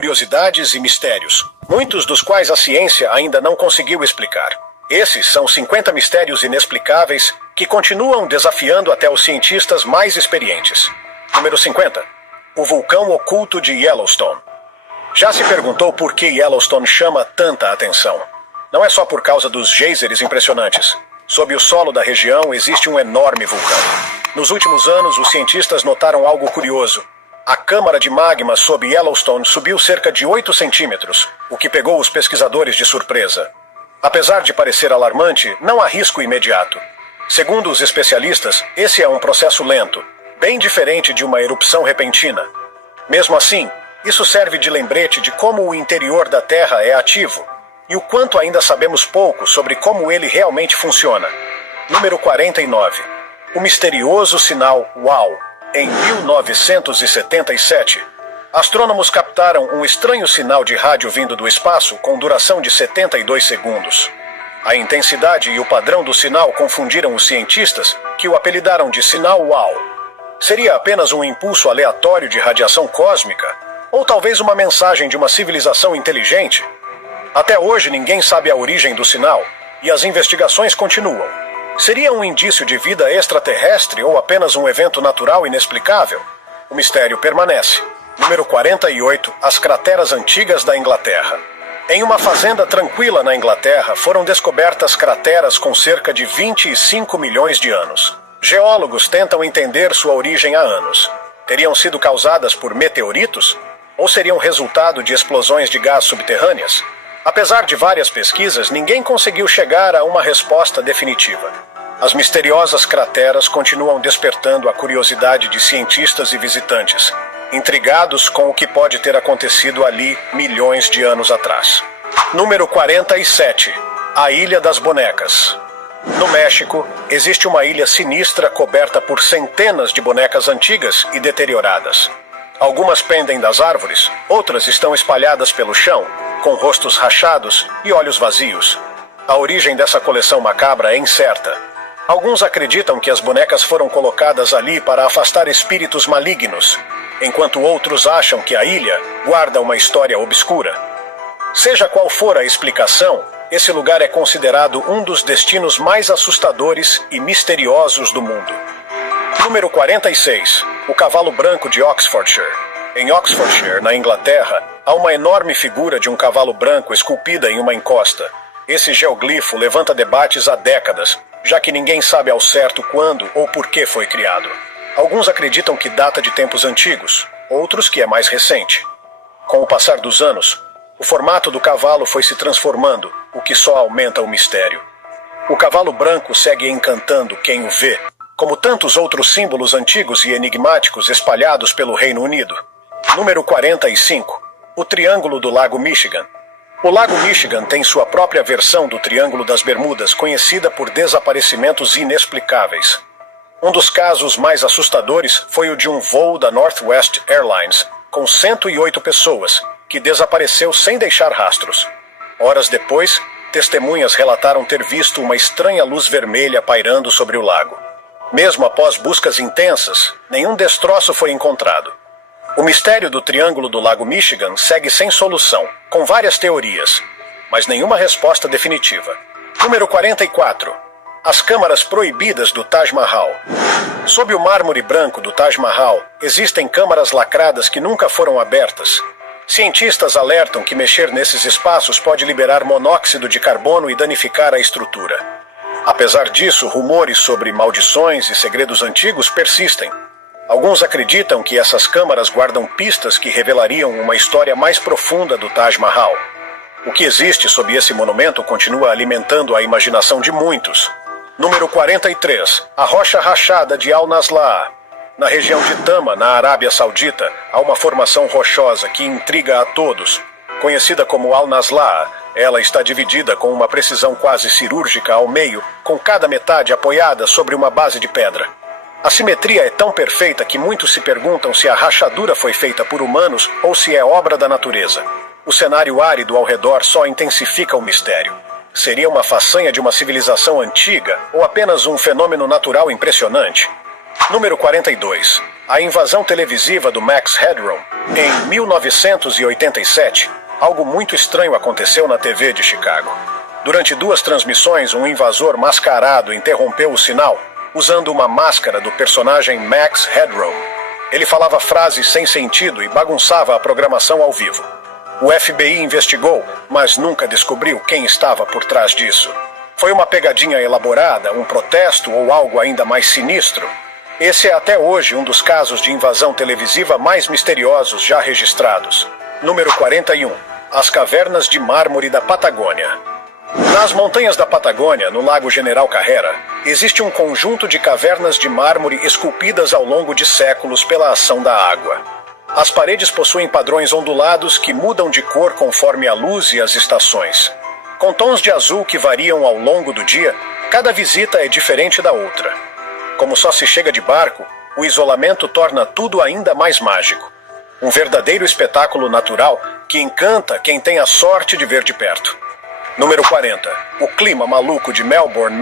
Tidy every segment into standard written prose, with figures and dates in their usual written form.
curiosidades e mistérios, muitos dos quais a ciência ainda não conseguiu explicar. Esses são 50 mistérios inexplicáveis que continuam desafiando até os cientistas mais experientes. Número 50. O vulcão oculto de Yellowstone. Já se perguntou por que Yellowstone chama tanta atenção? Não é só por causa dos geysers impressionantes. Sob o solo da região existe um enorme vulcão. Nos últimos anos, os cientistas notaram algo curioso. A câmara de magma sob Yellowstone subiu cerca de 8 centímetros, o que pegou os pesquisadores de surpresa. Apesar de parecer alarmante, não há risco imediato. Segundo os especialistas, esse é um processo lento, bem diferente de uma erupção repentina. Mesmo assim, isso serve de lembrete de como o interior da Terra é ativo e o quanto ainda sabemos pouco sobre como ele realmente funciona. Número 49. O misterioso sinal WOW. Em 1977, astrônomos captaram um estranho sinal de rádio vindo do espaço com duração de 72 segundos. A intensidade e o padrão do sinal confundiram os cientistas, que o apelidaram de sinal WOW. Seria apenas um impulso aleatório de radiação cósmica? Ou talvez uma mensagem de uma civilização inteligente? Até hoje ninguém sabe a origem do sinal, e as investigações continuam. Seria um indício de vida extraterrestre ou apenas um evento natural inexplicável? O mistério permanece. Número 48. As crateras antigas da Inglaterra. Em uma fazenda tranquila na Inglaterra, foram descobertas crateras com cerca de 25 milhões de anos. Geólogos tentam entender sua origem há anos. Teriam sido causadas por meteoritos? Ou seriam resultado de explosões de gás subterrâneas? Apesar de várias pesquisas, ninguém conseguiu chegar a uma resposta definitiva. As misteriosas crateras continuam despertando a curiosidade de cientistas e visitantes, intrigados com o que pode ter acontecido ali milhões de anos atrás. Número 47. A Ilha das Bonecas. No México, existe uma ilha sinistra coberta por centenas de bonecas antigas e deterioradas. Algumas pendem das árvores, outras estão espalhadas pelo chão, com rostos rachados e olhos vazios. A origem dessa coleção macabra é incerta. Alguns acreditam que as bonecas foram colocadas ali para afastar espíritos malignos, enquanto outros acham que a ilha guarda uma história obscura. Seja qual for a explicação, esse lugar é considerado um dos destinos mais assustadores e misteriosos do mundo. Número 46. O cavalo branco de Oxfordshire. Em Oxfordshire, na Inglaterra, há uma enorme figura de um cavalo branco esculpida em uma encosta. Esse geoglifo levanta debates há décadas, já que ninguém sabe ao certo quando ou por que foi criado. Alguns acreditam que data de tempos antigos, outros que é mais recente. Com o passar dos anos, o formato do cavalo foi se transformando, o que só aumenta o mistério. O cavalo branco segue encantando quem o vê, como tantos outros símbolos antigos e enigmáticos espalhados pelo Reino Unido. Número 45. O Triângulo do Lago Michigan. O Lago Michigan tem sua própria versão do Triângulo das Bermudas, conhecida por desaparecimentos inexplicáveis. Um dos casos mais assustadores foi o de um voo da Northwest Airlines, com 108 pessoas, que desapareceu sem deixar rastros. Horas depois, testemunhas relataram ter visto uma estranha luz vermelha pairando sobre o lago. Mesmo após buscas intensas, nenhum destroço foi encontrado. O mistério do Triângulo do Lago Michigan segue sem solução, com várias teorias, mas nenhuma resposta definitiva. Número 44. As câmaras proibidas do Taj Mahal. Sob o mármore branco do Taj Mahal, existem câmaras lacradas que nunca foram abertas. Cientistas alertam que mexer nesses espaços pode liberar monóxido de carbono e danificar a estrutura. Apesar disso, rumores sobre maldições e segredos antigos persistem. Alguns acreditam que essas câmaras guardam pistas que revelariam uma história mais profunda do Taj Mahal. O que existe sob esse monumento continua alimentando a imaginação de muitos. Número 43. A Rocha Rachada de Al-Nazlaa. Na região de Tama, na Arábia Saudita, há uma formação rochosa que intriga a todos. Conhecida como Al-Nazlaa, ela está dividida com uma precisão quase cirúrgica ao meio, com cada metade apoiada sobre uma base de pedra. A simetria é tão perfeita que muitos se perguntam se a rachadura foi feita por humanos ou se é obra da natureza. O cenário árido ao redor só intensifica o mistério. Seria uma façanha de uma civilização antiga ou apenas um fenômeno natural impressionante? Número 42. A invasão televisiva do Max Headroom. Em 1987, algo muito estranho aconteceu na TV de Chicago. Durante 2 transmissões, um invasor mascarado interrompeu o sinal, usando uma máscara do personagem Max Headroom. Ele falava frases sem sentido e bagunçava a programação ao vivo. O FBI investigou, mas nunca descobriu quem estava por trás disso. Foi uma pegadinha elaborada, um protesto ou algo ainda mais sinistro? Esse é até hoje um dos casos de invasão televisiva mais misteriosos já registrados. Número 41. As cavernas de mármore da Patagônia. Nas montanhas da Patagônia, no Lago General Carrera, existe um conjunto de cavernas de mármore esculpidas ao longo de séculos pela ação da água. As paredes possuem padrões ondulados que mudam de cor conforme a luz e as estações. Com tons de azul que variam ao longo do dia, cada visita é diferente da outra. Como só se chega de barco, o isolamento torna tudo ainda mais mágico. Um verdadeiro espetáculo natural que encanta quem tem a sorte de ver de perto. Número 40. O clima maluco de Melbourne,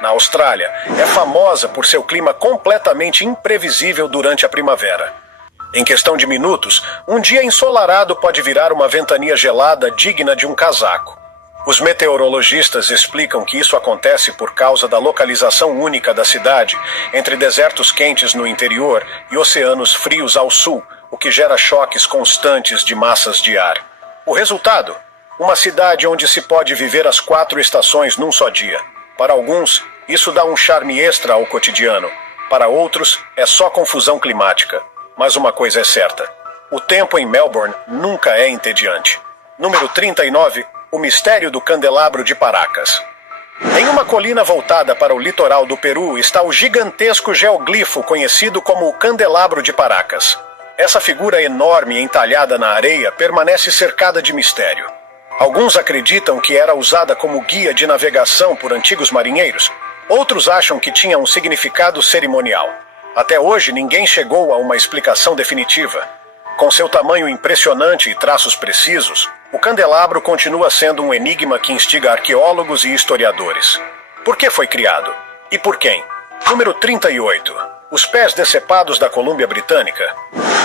na Austrália, é famosa por seu clima completamente imprevisível durante a primavera. Em questão de minutos, um dia ensolarado pode virar uma ventania gelada digna de um casaco. Os meteorologistas explicam que isso acontece por causa da localização única da cidade, entre desertos quentes no interior e oceanos frios ao sul, o que gera choques constantes de massas de ar. O resultado? Uma cidade onde se pode viver as 4 estações num só dia. Para alguns, isso dá um charme extra ao cotidiano. Para outros, é só confusão climática. Mas uma coisa é certa: o tempo em Melbourne nunca é entediante. Número 39. O mistério do candelabro de Paracas. Em uma colina voltada para o litoral do Peru está o gigantesco geoglifo conhecido como o candelabro de Paracas. Essa figura enorme entalhada na areia permanece cercada de mistério. Alguns acreditam que era usada como guia de navegação por antigos marinheiros. Outros acham que tinha um significado cerimonial. Até hoje ninguém chegou a uma explicação definitiva. Com seu tamanho impressionante e traços precisos, o candelabro continua sendo um enigma que instiga arqueólogos e historiadores. Por que foi criado? E por quem? Número 38. Os pés decepados da Colômbia Britânica.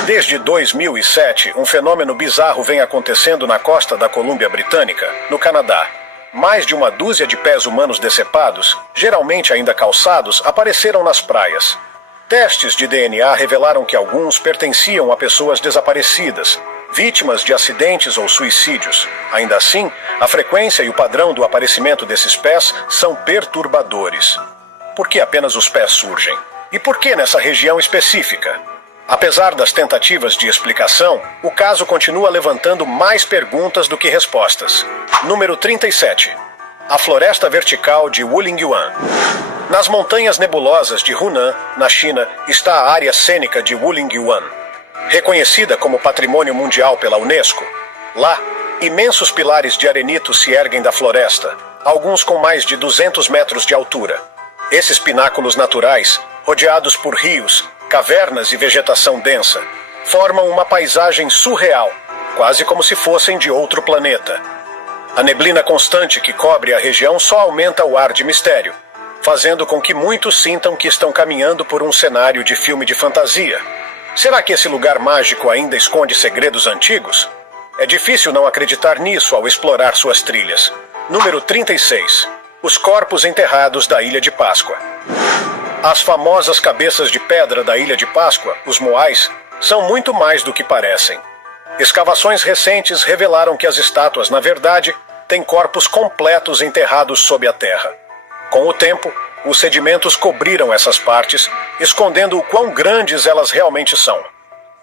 Desde 2007, um fenômeno bizarro vem acontecendo na costa da Colômbia Britânica, no Canadá. Mais de uma dúzia de pés humanos decepados, geralmente ainda calçados, apareceram nas praias. Testes de DNA revelaram que alguns pertenciam a pessoas desaparecidas, vítimas de acidentes ou suicídios. Ainda assim, a frequência e o padrão do aparecimento desses pés são perturbadores. Por que apenas os pés surgem? E por que nessa região específica? Apesar das tentativas de explicação, o caso continua levantando mais perguntas do que respostas. Número 37. A floresta vertical de Wulingyuan. Nas montanhas nebulosas de Hunan, na China, está a área cênica de Wulingyuan. Reconhecida como Patrimônio Mundial pela Unesco, lá, imensos pilares de arenito se erguem da floresta, alguns com mais de 200 metros de altura. Esses pináculos naturais, rodeados por rios, cavernas e vegetação densa, formam uma paisagem surreal, quase como se fossem de outro planeta. A neblina constante que cobre a região só aumenta o ar de mistério, fazendo com que muitos sintam que estão caminhando por um cenário de filme de fantasia. Será que esse lugar mágico ainda esconde segredos antigos? É difícil não acreditar nisso ao explorar suas trilhas. Número 36. Os corpos enterrados da Ilha de Páscoa. As famosas cabeças de pedra da Ilha de Páscoa, os moais, são muito mais do que parecem. Escavações recentes revelaram que as estátuas, na verdade, têm corpos completos enterrados sob a terra. Com o tempo, os sedimentos cobriram essas partes, escondendo o quão grandes elas realmente são.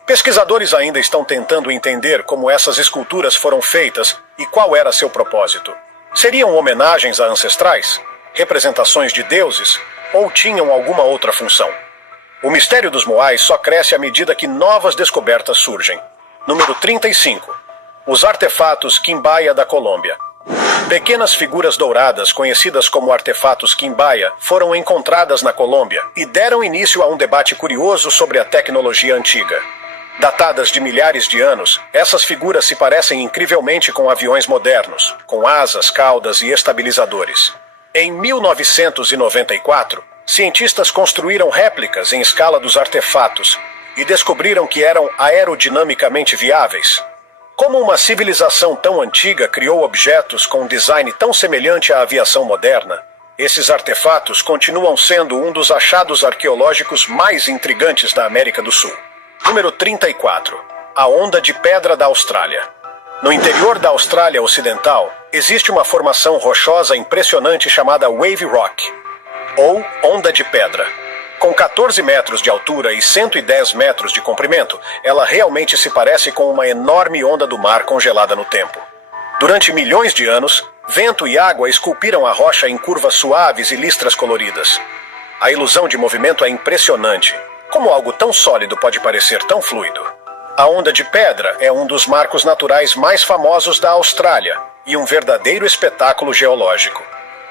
Pesquisadores ainda estão tentando entender como essas esculturas foram feitas e qual era seu propósito. Seriam homenagens a ancestrais? Representações de deuses? Ou tinham alguma outra função? O mistério dos moais só cresce à medida que novas descobertas surgem. Número 35. Os artefatos Quimbaya da Colômbia. Pequenas figuras douradas, conhecidas como artefatos Quimbaya, foram encontradas na Colômbia e deram início a um debate curioso sobre a tecnologia antiga. Datadas de milhares de anos, essas figuras se parecem incrivelmente com aviões modernos, com asas, caudas e estabilizadores. Em 1994, Cientistas construíram réplicas em escala dos artefatos e descobriram que eram aerodinamicamente viáveis. Como uma civilização tão antiga criou objetos com um design tão semelhante à aviação moderna, esses artefatos continuam sendo um dos achados arqueológicos mais intrigantes da América do Sul. Número 34. A Onda de Pedra da Austrália. No interior da Austrália Ocidental, existe uma formação rochosa impressionante chamada Wave Rock, ou Onda de Pedra. Com 14 metros de altura e 110 metros de comprimento, ela realmente se parece com uma enorme onda do mar congelada no tempo. Durante milhões de anos, vento e água esculpiram a rocha em curvas suaves e listras coloridas. A ilusão de movimento é impressionante. Como algo tão sólido pode parecer tão fluido? A Onda de Pedra é um dos marcos naturais mais famosos da Austrália e um verdadeiro espetáculo geológico.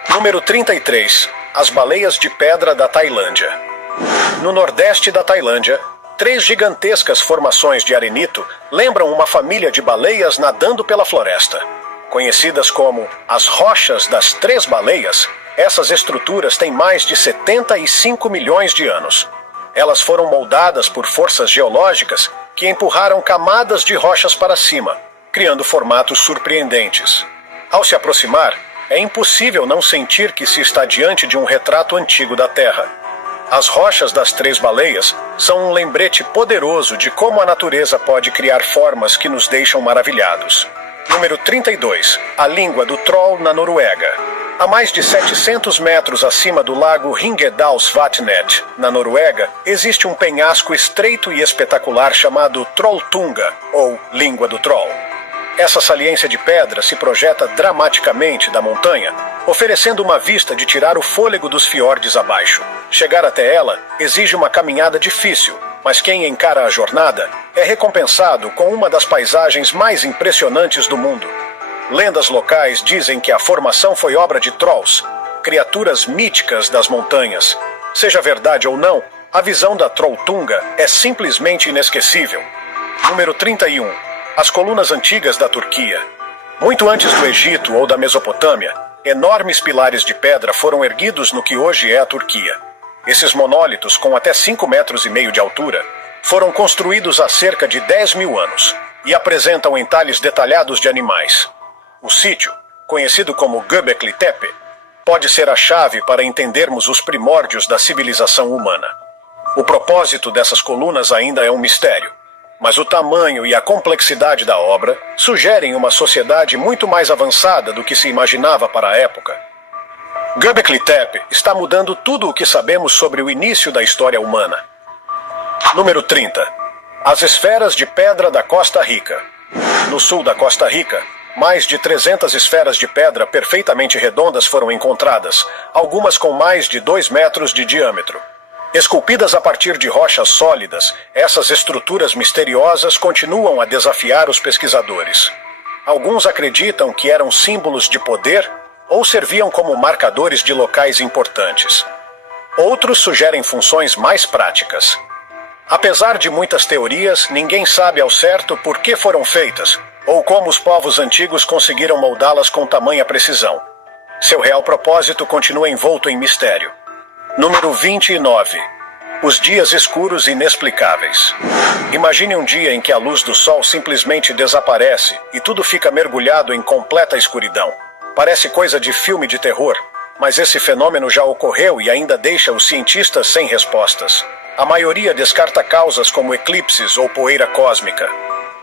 Número 33. As Baleias de Pedra da Tailândia. No nordeste da Tailândia, 3 gigantescas formações de arenito lembram uma família de baleias nadando pela floresta. Conhecidas como as Rochas das Três Baleias, essas estruturas têm mais de 75 milhões de anos. Elas foram moldadas por forças geológicas que empurraram camadas de rochas para cima, criando formatos surpreendentes. Ao se aproximar, é impossível não sentir que se está diante de um retrato antigo da Terra. As Rochas das Três Baleias são um lembrete poderoso de como a natureza pode criar formas que nos deixam maravilhados. Número 32. A Língua do Troll na Noruega. A mais de 700 metros acima do lago Ringedalsvatnet, na Noruega, existe um penhasco estreito e espetacular chamado Trolltunga, ou Língua do Troll. Essa saliência de pedra se projeta dramaticamente da montanha, oferecendo uma vista de tirar o fôlego dos fiordes abaixo. Chegar até ela exige uma caminhada difícil, mas quem encara a jornada é recompensado com uma das paisagens mais impressionantes do mundo. Lendas locais dizem que a formação foi obra de trolls, criaturas míticas das montanhas. Seja verdade ou não, a visão da Trolltunga é simplesmente inesquecível. Número 31. As colunas antigas da Turquia. Muito antes do Egito ou da Mesopotâmia, enormes pilares de pedra foram erguidos no que hoje é a Turquia. Esses monólitos, com até 5,5 metros de altura, foram construídos há cerca de 10 mil anos e apresentam entalhes detalhados de animais. O sítio, conhecido como Göbekli Tepe, pode ser a chave para entendermos os primórdios da civilização humana. O propósito dessas colunas ainda é um mistério, mas o tamanho e a complexidade da obra sugerem uma sociedade muito mais avançada do que se imaginava para a época. Göbekli Tepe está mudando tudo o que sabemos sobre o início da história humana. Número 30. As esferas de pedra da Costa Rica. No sul da Costa Rica, mais de 300 esferas de pedra perfeitamente redondas foram encontradas, algumas com mais de 2 metros de diâmetro. Esculpidas a partir de rochas sólidas, essas estruturas misteriosas continuam a desafiar os pesquisadores. Alguns acreditam que eram símbolos de poder ou serviam como marcadores de locais importantes. Outros sugerem funções mais práticas. Apesar de muitas teorias, ninguém sabe ao certo por que foram feitas, ou como os povos antigos conseguiram moldá-las com tamanha precisão. Seu real propósito continua envolto em mistério. Número 29. Os dias escuros inexplicáveis. Imagine um dia em que a luz do sol simplesmente desaparece e tudo fica mergulhado em completa escuridão. Parece coisa de filme de terror, mas esse fenômeno já ocorreu e ainda deixa os cientistas sem respostas. A maioria descarta causas como eclipses ou poeira cósmica.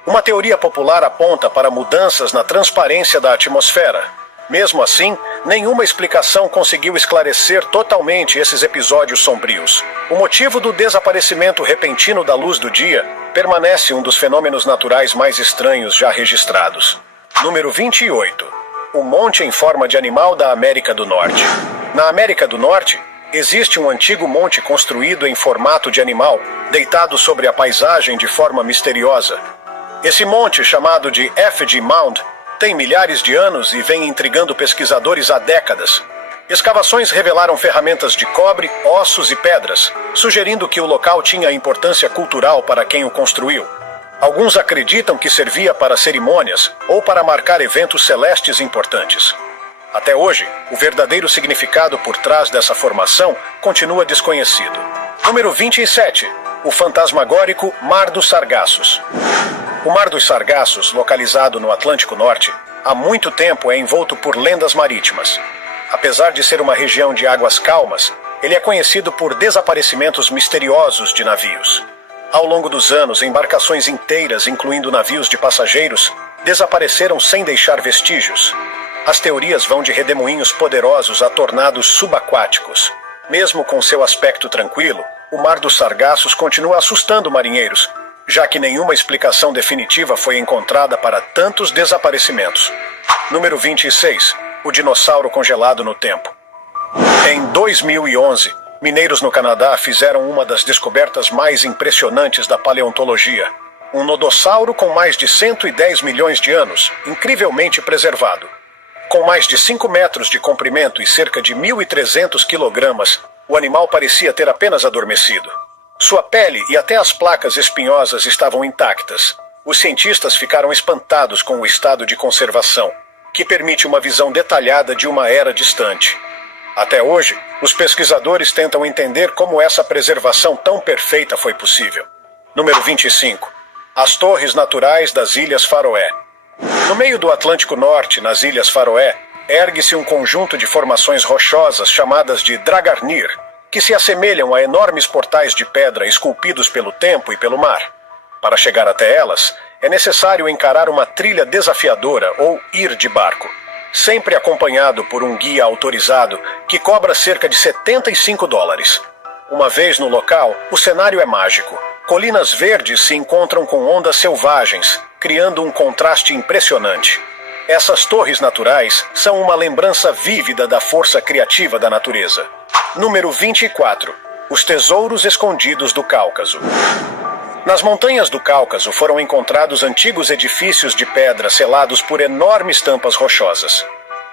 Uma teoria popular aponta para mudanças na transparência da atmosfera. Mesmo assim, nenhuma explicação conseguiu esclarecer totalmente esses episódios sombrios. O motivo do desaparecimento repentino da luz do dia permanece um dos fenômenos naturais mais estranhos já registrados. Número 28. O monte em forma de animal da América do Norte. Na América do Norte, existe um antigo monte construído em formato de animal, deitado sobre a paisagem de forma misteriosa. Esse monte, chamado de Effigy Mound, tem milhares de anos e vem intrigando pesquisadores há décadas. Escavações revelaram ferramentas de cobre, ossos e pedras, sugerindo que o local tinha importância cultural para quem o construiu. Alguns acreditam que servia para cerimônias ou para marcar eventos celestes importantes. Até hoje, o verdadeiro significado por trás dessa formação continua desconhecido. Número 27. O fantasmagórico Mar dos Sargassos. O Mar dos Sargassos, localizado no Atlântico Norte, há muito tempo é envolto por lendas marítimas. Apesar de ser uma região de águas calmas, ele é conhecido por desaparecimentos misteriosos de navios. Ao longo dos anos, embarcações inteiras, incluindo navios de passageiros, desapareceram sem deixar vestígios. As teorias vão de redemoinhos poderosos a tornados subaquáticos. Mesmo com seu aspecto tranquilo, o Mar dos Sargassos continua assustando marinheiros, já que nenhuma explicação definitiva foi encontrada para tantos desaparecimentos. Número 26. O dinossauro congelado no tempo. Em 2011, mineiros no Canadá fizeram uma das descobertas mais impressionantes da paleontologia. Um nodossauro com mais de 110 milhões de anos, incrivelmente preservado. Com mais de 5 metros de comprimento e cerca de 1.300 quilogramas, o animal parecia ter apenas adormecido. Sua pele e até as placas espinhosas estavam intactas. Os cientistas ficaram espantados com o estado de conservação, que permite uma visão detalhada de uma era distante. Até hoje, os pesquisadores tentam entender como essa preservação tão perfeita foi possível. Número 25. As Torres Naturais das Ilhas Faroé. No meio do Atlântico Norte, nas Ilhas Faroé, ergue-se um conjunto de formações rochosas chamadas de Dragarnir, que se assemelham a enormes portais de pedra esculpidos pelo tempo e pelo mar. Para chegar até elas, é necessário encarar uma trilha desafiadora ou ir de barco, sempre acompanhado por um guia autorizado que cobra cerca de $75. Uma vez no local, o cenário é mágico. Colinas verdes se encontram com ondas selvagens, criando um contraste impressionante. Essas torres naturais são uma lembrança vívida da força criativa da natureza. Número 24. Os tesouros escondidos do Cáucaso. Nas montanhas do Cáucaso foram encontrados antigos edifícios de pedra selados por enormes tampas rochosas.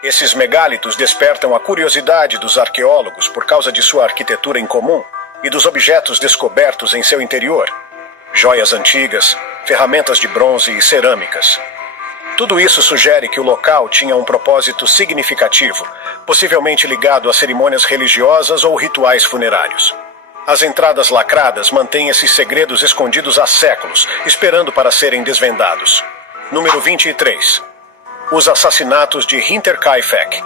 Esses megálitos despertam a curiosidade dos arqueólogos por causa de sua arquitetura incomum e dos objetos descobertos em seu interior. Joias antigas, ferramentas de bronze e cerâmicas. Tudo isso sugere que o local tinha um propósito significativo, possivelmente ligado a cerimônias religiosas ou rituais funerários. As entradas lacradas mantêm esses segredos escondidos há séculos, esperando para serem desvendados. Número 23. Os assassinatos de Hinterkaifeck.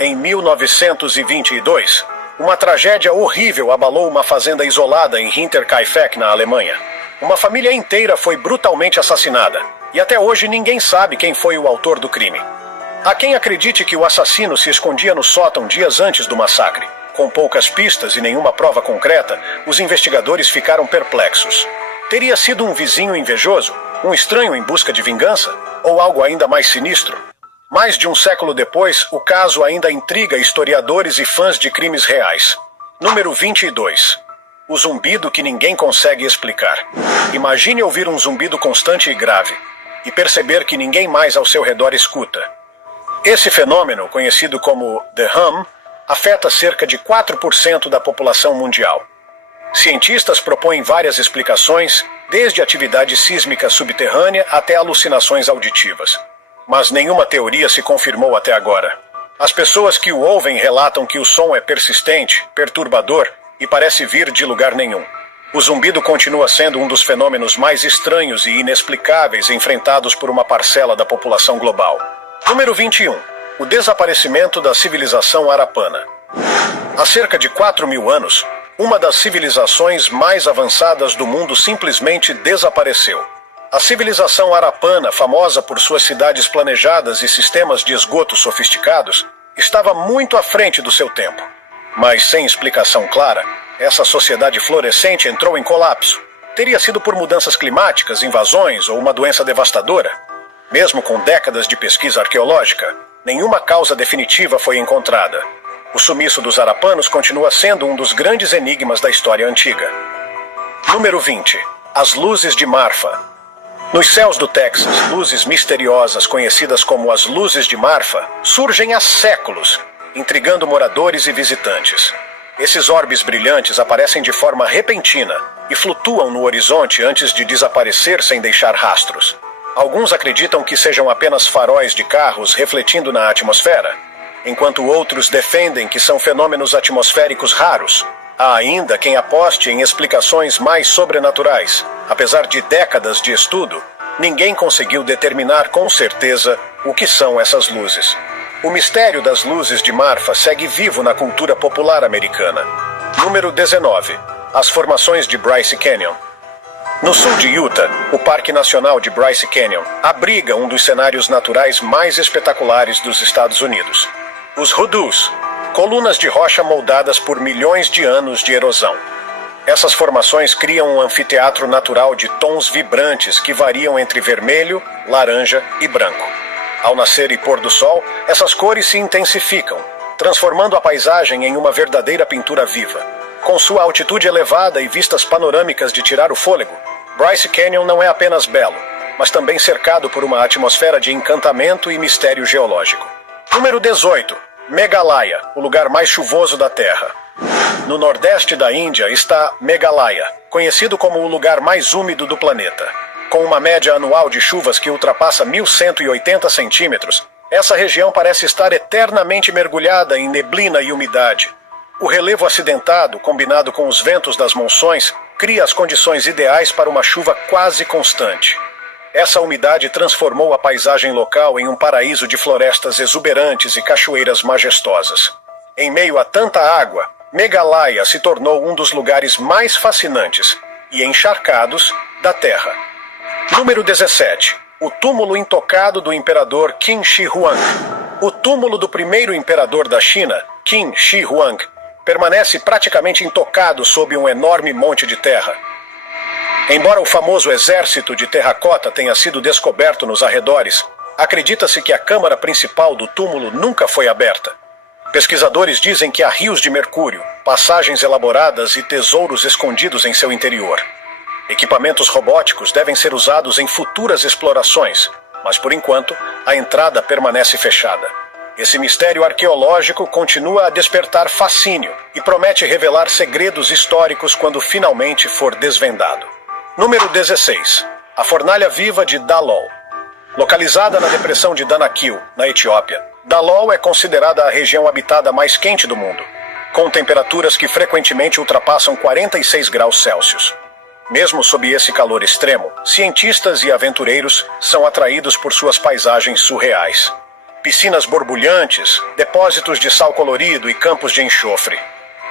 Em 1922, uma tragédia horrível abalou uma fazenda isolada em Hinterkaifeck, na Alemanha. Uma família inteira foi brutalmente assassinada, e até hoje ninguém sabe quem foi o autor do crime. Há quem acredite que o assassino se escondia no sótão dias antes do massacre. Com poucas pistas e nenhuma prova concreta, os investigadores ficaram perplexos. Teria sido um vizinho invejoso? Um estranho em busca de vingança? Ou algo ainda mais sinistro? Mais de um século depois, o caso ainda intriga historiadores e fãs de crimes reais. Número 22. O zumbido que ninguém consegue explicar. Imagine ouvir um zumbido constante e grave, e perceber que ninguém mais ao seu redor escuta. Esse fenômeno, conhecido como The Hum, afeta cerca de 4% da população mundial. Cientistas propõem várias explicações, desde atividade sísmica subterrânea até alucinações auditivas. Mas nenhuma teoria se confirmou até agora. As pessoas que o ouvem relatam que o som é persistente, perturbador e parece vir de lugar nenhum. O zumbido continua sendo um dos fenômenos mais estranhos e inexplicáveis enfrentados por uma parcela da população global. Número 21. O desaparecimento da civilização Harapana. Há cerca de 4.000 anos, uma das civilizações mais avançadas do mundo simplesmente desapareceu. A civilização Harapana, famosa por suas cidades planejadas e sistemas de esgoto sofisticados, estava muito à frente do seu tempo. Mas sem explicação clara, essa sociedade florescente entrou em colapso. Teria sido por mudanças climáticas, invasões ou uma doença devastadora. Mesmo com décadas de pesquisa arqueológica, nenhuma causa definitiva foi encontrada. O sumiço dos harapanos continua sendo um dos grandes enigmas da história antiga. Número 20. As luzes de Marfa. Nos céus do Texas, luzes misteriosas conhecidas como as luzes de Marfa surgem há séculos, intrigando moradores e visitantes. Esses orbes brilhantes aparecem de forma repentina e flutuam no horizonte antes de desaparecer sem deixar rastros. Alguns acreditam que sejam apenas faróis de carros refletindo na atmosfera. enquanto outros defendem que são fenômenos atmosféricos raros. Há ainda quem aposte em explicações mais sobrenaturais. Apesar de décadas de estudo, ninguém conseguiu determinar com certeza o que são essas luzes. O mistério das luzes de Marfa segue vivo na cultura popular americana. Número 19. As formações de Bryce Canyon. No sul de Utah, o Parque Nacional de Bryce Canyon abriga um dos cenários naturais mais espetaculares dos Estados Unidos. Os Hoodoos, colunas de rocha moldadas por milhões de anos de erosão. Essas formações criam um anfiteatro natural de tons vibrantes que variam entre vermelho, laranja e branco. Ao nascer e pôr do sol, essas cores se intensificam, transformando a paisagem em uma verdadeira pintura viva. Com sua altitude elevada e vistas panorâmicas de tirar o fôlego, Bryce Canyon não é apenas belo, mas também cercado por uma atmosfera de encantamento e mistério geológico. Número 18. Meghalaya, o lugar mais chuvoso da Terra. No nordeste da Índia está Meghalaya, conhecido como o lugar mais úmido do planeta. Com uma média anual de chuvas que ultrapassa 1.180 centímetros, essa região parece estar eternamente mergulhada em neblina e umidade. O relevo acidentado, combinado com os ventos das monções, cria as condições ideais para uma chuva quase constante. Essa umidade transformou a paisagem local em um paraíso de florestas exuberantes e cachoeiras majestosas. Em meio a tanta água, Meghalaya se tornou um dos lugares mais fascinantes e encharcados da Terra. Número 17. O túmulo intocado do imperador Qin Shi Huang. O túmulo do primeiro imperador da China, Qin Shi Huang, permanece praticamente intocado sob um enorme monte de terra. Embora o famoso exército de terracota tenha sido descoberto nos arredores, acredita-se que a câmara principal do túmulo nunca foi aberta. Pesquisadores dizem que há rios de mercúrio, passagens elaboradas e tesouros escondidos em seu interior. Equipamentos robóticos devem ser usados em futuras explorações, mas por enquanto a entrada permanece fechada. Esse mistério arqueológico continua a despertar fascínio e promete revelar segredos históricos quando finalmente for desvendado. Número 16. A fornalha viva de Dalol. Localizada na depressão de Danakil, na Etiópia, Dalol é considerada a região habitada mais quente do mundo, com temperaturas que frequentemente ultrapassam 46 graus Celsius. Mesmo sob esse calor extremo, cientistas e aventureiros são atraídos por suas paisagens surreais. Piscinas borbulhantes, depósitos de sal colorido e campos de enxofre.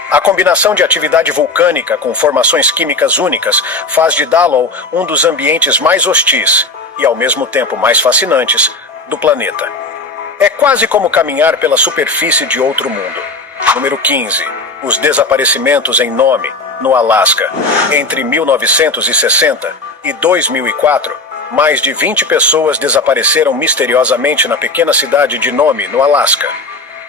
A combinação de atividade vulcânica com formações químicas únicas faz de Dalol um dos ambientes mais hostis e, ao mesmo tempo, mais fascinantes do planeta. É quase como caminhar pela superfície de outro mundo. Número 15. Os desaparecimentos em Nome, no Alasca. Entre 1960 e 2004, mais de 20 pessoas desapareceram misteriosamente na pequena cidade de Nome, no Alasca.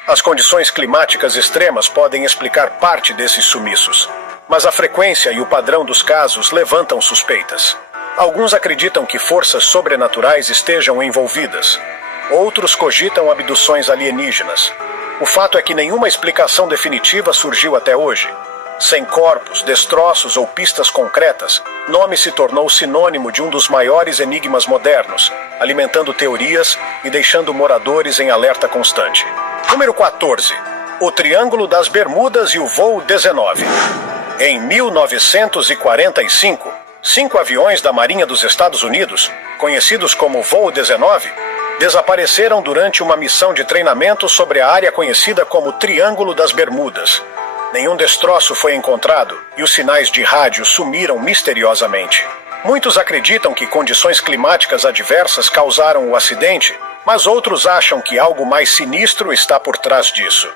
As condições climáticas extremas podem explicar parte desses sumiços, mas a frequência e o padrão dos casos levantam suspeitas. Alguns acreditam que forças sobrenaturais estejam envolvidas. Outros cogitam abduções alienígenas. O fato é que nenhuma explicação definitiva surgiu até hoje. Sem corpos, destroços ou pistas concretas, Nome se tornou sinônimo de um dos maiores enigmas modernos, alimentando teorias e deixando moradores em alerta constante. Número 14. O Triângulo das Bermudas e o voo 19. Em 1945, 5 aviões da Marinha dos Estados Unidos, conhecidos como voo 19, desapareceram durante uma missão de treinamento sobre a área conhecida como Triângulo das Bermudas. Nenhum destroço foi encontrado e os sinais de rádio sumiram misteriosamente. Muitos acreditam que condições climáticas adversas causaram o acidente, mas outros acham que algo mais sinistro está por trás disso.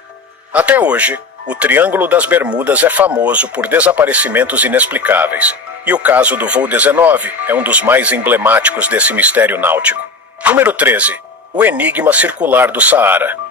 Até hoje, o Triângulo das Bermudas é famoso por desaparecimentos inexplicáveis, e o caso do voo 19 é um dos mais emblemáticos desse mistério náutico. Número 13. O enigma circular do Saara.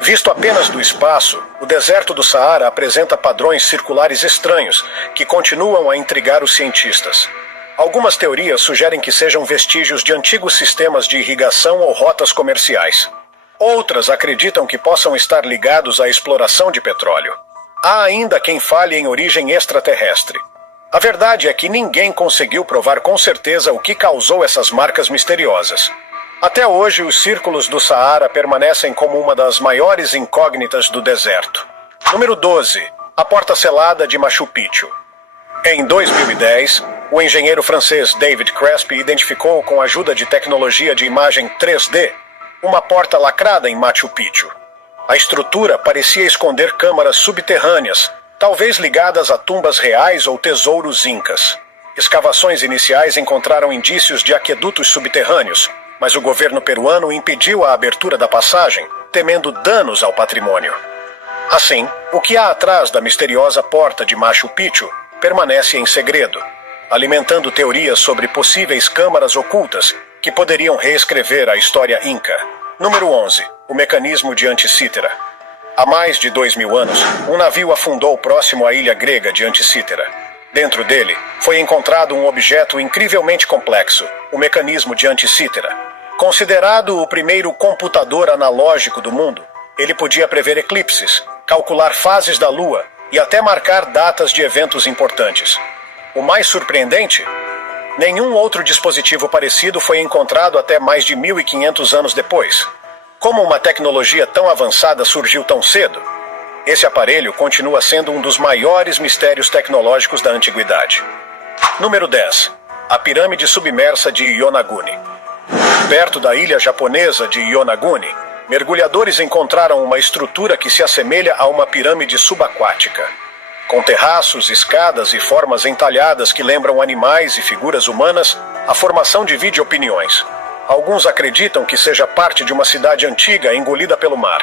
Visto apenas do espaço, o deserto do Saara apresenta padrões circulares estranhos que continuam a intrigar os cientistas. Algumas teorias sugerem que sejam vestígios de antigos sistemas de irrigação ou rotas comerciais. Outras acreditam que possam estar ligados à exploração de petróleo. Há ainda quem fale em origem extraterrestre. A verdade é que ninguém conseguiu provar com certeza o que causou essas marcas misteriosas. Até hoje, os círculos do Saara permanecem como uma das maiores incógnitas do deserto. Número 12. A Porta Selada de Machu Picchu. Em 2010, o engenheiro francês David Crespi identificou, com a ajuda de tecnologia de imagem 3D, uma porta lacrada em Machu Picchu. A estrutura parecia esconder câmaras subterrâneas, talvez ligadas a tumbas reais ou tesouros incas. Escavações iniciais encontraram indícios de aquedutos subterrâneos, mas o governo peruano impediu a abertura da passagem, temendo danos ao patrimônio. Assim, o que há atrás da misteriosa porta de Machu Picchu permanece em segredo, alimentando teorias sobre possíveis câmaras ocultas que poderiam reescrever a história inca. Número 11. O mecanismo de Anticítera. Há mais de 2000 anos, um navio afundou próximo à ilha grega de Anticítera. Dentro dele, foi encontrado um objeto incrivelmente complexo, o mecanismo de Anticítera. Considerado o primeiro computador analógico do mundo, ele podia prever eclipses, calcular fases da Lua e até marcar datas de eventos importantes. O mais surpreendente? Nenhum outro dispositivo parecido foi encontrado até mais de 1500 anos depois. Como uma tecnologia tão avançada surgiu tão cedo? Esse aparelho continua sendo um dos maiores mistérios tecnológicos da antiguidade. Número 10. A pirâmide submersa de Yonaguni. Perto da ilha japonesa de Yonaguni, mergulhadores encontraram uma estrutura que se assemelha a uma pirâmide subaquática, com terraços, escadas e formas entalhadas que lembram animais e figuras humanas. A formação divide opiniões. Alguns acreditam que seja parte de uma cidade antiga engolida pelo mar.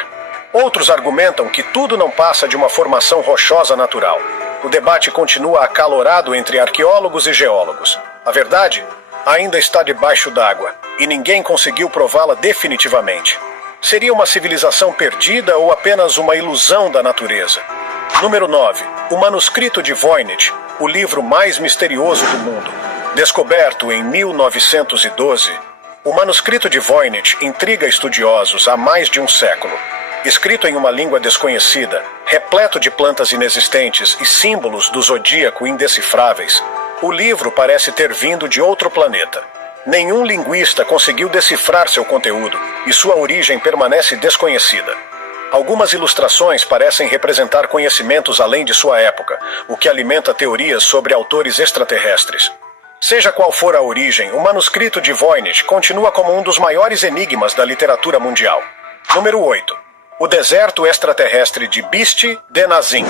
Outros argumentam que tudo não passa de uma formação rochosa natural. O debate continua acalorado entre arqueólogos e geólogos. A verdade ainda está debaixo d'água, e ninguém conseguiu prová-la definitivamente. Seria uma civilização perdida ou apenas uma ilusão da natureza? Número 9. O manuscrito de Voynich, o livro mais misterioso do mundo. Descoberto em 1912, o manuscrito de Voynich intriga estudiosos há mais de um século. Escrito em uma língua desconhecida, repleto de plantas inexistentes e símbolos do zodíaco indecifráveis, o livro parece ter vindo de outro planeta. Nenhum linguista conseguiu decifrar seu conteúdo e sua origem permanece desconhecida. Algumas ilustrações parecem representar conhecimentos além de sua época, o que alimenta teorias sobre autores extraterrestres. Seja qual for a origem, o manuscrito de Voynich continua como um dos maiores enigmas da literatura mundial. Número 8. O deserto extraterrestre de Bisti de Nazim.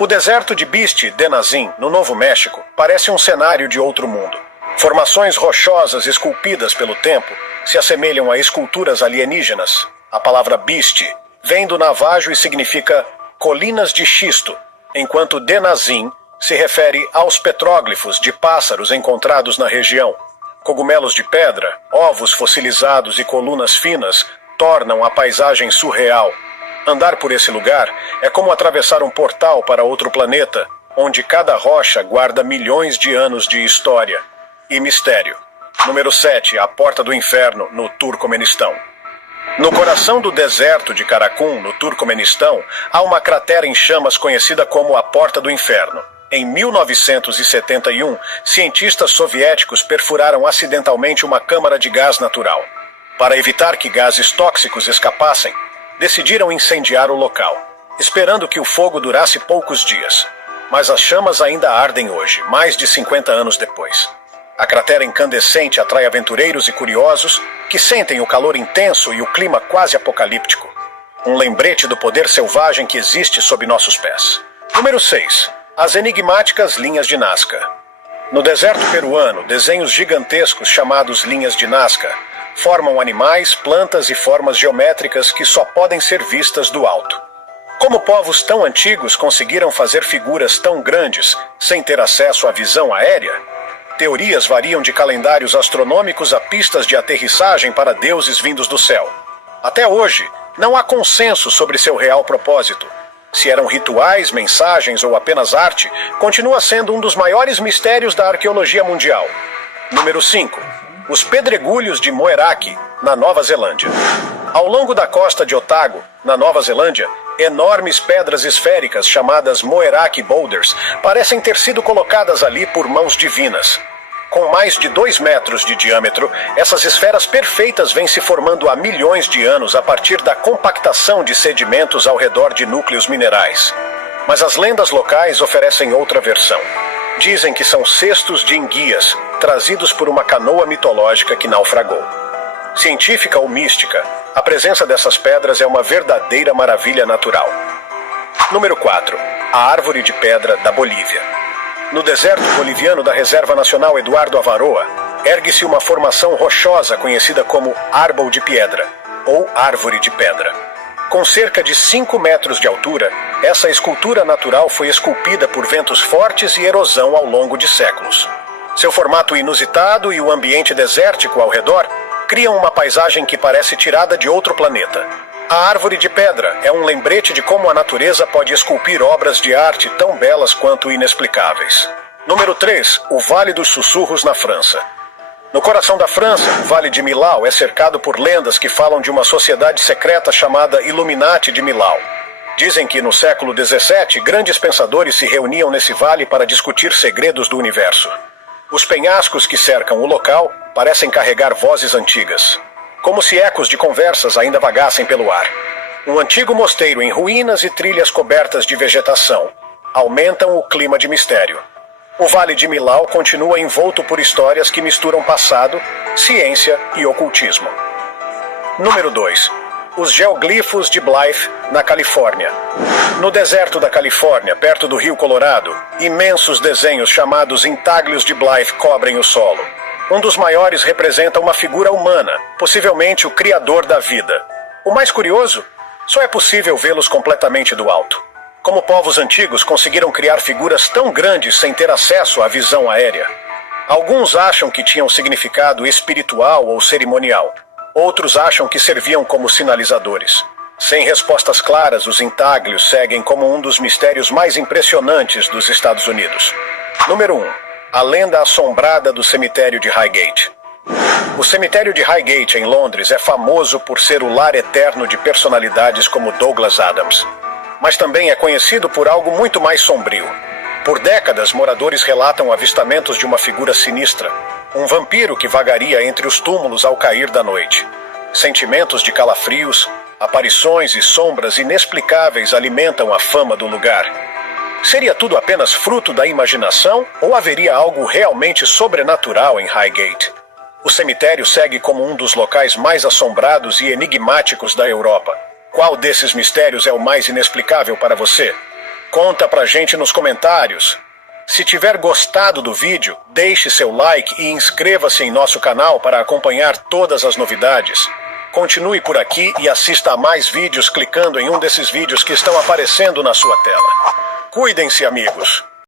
O deserto de Bisti de Nazim, no Novo México, parece um cenário de outro mundo. Formações rochosas esculpidas pelo tempo se assemelham a esculturas alienígenas. A palavra Bisti vem do navajo e significa colinas de xisto, enquanto Denazim se refere aos petróglifos de pássaros encontrados na região. Cogumelos de pedra, ovos fossilizados e colunas finas tornam a paisagem surreal. Andar por esse lugar é como atravessar um portal para outro planeta, onde cada rocha guarda milhões de anos de história e mistério. Número 7. A Porta do Inferno, no Turcomenistão. No coração do deserto de Karakum, no Turcomenistão, há uma cratera em chamas conhecida como a Porta do Inferno. Em 1971, cientistas soviéticos perfuraram acidentalmente uma câmara de gás natural. Para evitar que gases tóxicos escapassem, decidiram incendiar o local, esperando que o fogo durasse poucos dias. Mas as chamas ainda ardem hoje, mais de 50 anos depois. A cratera incandescente atrai aventureiros e curiosos que sentem o calor intenso e o clima quase apocalíptico. Um lembrete do poder selvagem que existe sob nossos pés. Número 6. As enigmáticas linhas de Nazca. No deserto peruano, desenhos gigantescos chamados linhas de Nazca formam animais, plantas e formas geométricas que só podem ser vistas do alto. Como povos tão antigos conseguiram fazer figuras tão grandes sem ter acesso à visão aérea? Teorias variam de calendários astronômicos a pistas de aterrissagem para deuses vindos do céu. Até hoje, não há consenso sobre seu real propósito. Se eram rituais, mensagens ou apenas arte, continua sendo um dos maiores mistérios da arqueologia mundial. Número 5. Os pedregulhos de Moeraki, na Nova Zelândia. Ao longo da costa de Otago, na Nova Zelândia, enormes pedras esféricas chamadas Moeraki Boulders parecem ter sido colocadas ali por mãos divinas. Com mais de 2 metros de diâmetro, essas esferas perfeitas vêm se formando há milhões de anos a partir da compactação de sedimentos ao redor de núcleos minerais. Mas as lendas locais oferecem outra versão. Dizem que são cestos de enguias, trazidos por uma canoa mitológica que naufragou. Científica ou mística, a presença dessas pedras é uma verdadeira maravilha natural. Número 4. A Árvore de Pedra da Bolívia. No deserto boliviano da Reserva Nacional Eduardo Avaroa, ergue-se uma formação rochosa conhecida como Árbol de Piedra, ou Árvore de Pedra. Com cerca de 5 metros de altura, essa escultura natural foi esculpida por ventos fortes e erosão ao longo de séculos. Seu formato inusitado e o ambiente desértico ao redor criam uma paisagem que parece tirada de outro planeta. A Árvore de Pedra é um lembrete de como a natureza pode esculpir obras de arte tão belas quanto inexplicáveis. Número 3. O Vale dos Sussurros na França. No coração da França, o Vale de Millau é cercado por lendas que falam de uma sociedade secreta chamada Illuminati de Millau. Dizem que no século XVII, grandes pensadores se reuniam nesse vale para discutir segredos do universo. Os penhascos que cercam o local parecem carregar vozes antigas, como se ecos de conversas ainda vagassem pelo ar. Um antigo mosteiro em ruínas e trilhas cobertas de vegetação aumentam o clima de mistério. O Vale de Millau continua envolto por histórias que misturam passado, ciência e ocultismo. Número 2. Os geoglifos de Blythe, na Califórnia. No deserto da Califórnia, perto do Rio Colorado, imensos desenhos chamados intáglios de Blythe cobrem o solo. Um dos maiores representa uma figura humana, possivelmente o criador da vida. O mais curioso, só é possível vê-los completamente do alto. Como povos antigos conseguiram criar figuras tão grandes sem ter acesso à visão aérea? Alguns acham que tinham significado espiritual ou cerimonial. Outros acham que serviam como sinalizadores. Sem respostas claras, os intáglios seguem como um dos mistérios mais impressionantes dos Estados Unidos. Número 1. A lenda assombrada do cemitério de Highgate. O cemitério de Highgate, em Londres, é famoso por ser o lar eterno de personalidades como Douglas Adams. Mas também é conhecido por algo muito mais sombrio. Por décadas, moradores relatam avistamentos de uma figura sinistra, um vampiro que vagaria entre os túmulos ao cair da noite. Sentimentos de calafrios, aparições e sombras inexplicáveis alimentam a fama do lugar. Seria tudo apenas fruto da imaginação ou haveria algo realmente sobrenatural em Highgate? O cemitério segue como um dos locais mais assombrados e enigmáticos da Europa. Qual desses mistérios é o mais inexplicável para você? Conta pra gente nos comentários. Se tiver gostado do vídeo, deixe seu like e inscreva-se em nosso canal para acompanhar todas as novidades. Continue por aqui e assista a mais vídeos clicando em um desses vídeos que estão aparecendo na sua tela. Cuidem-se, amigos!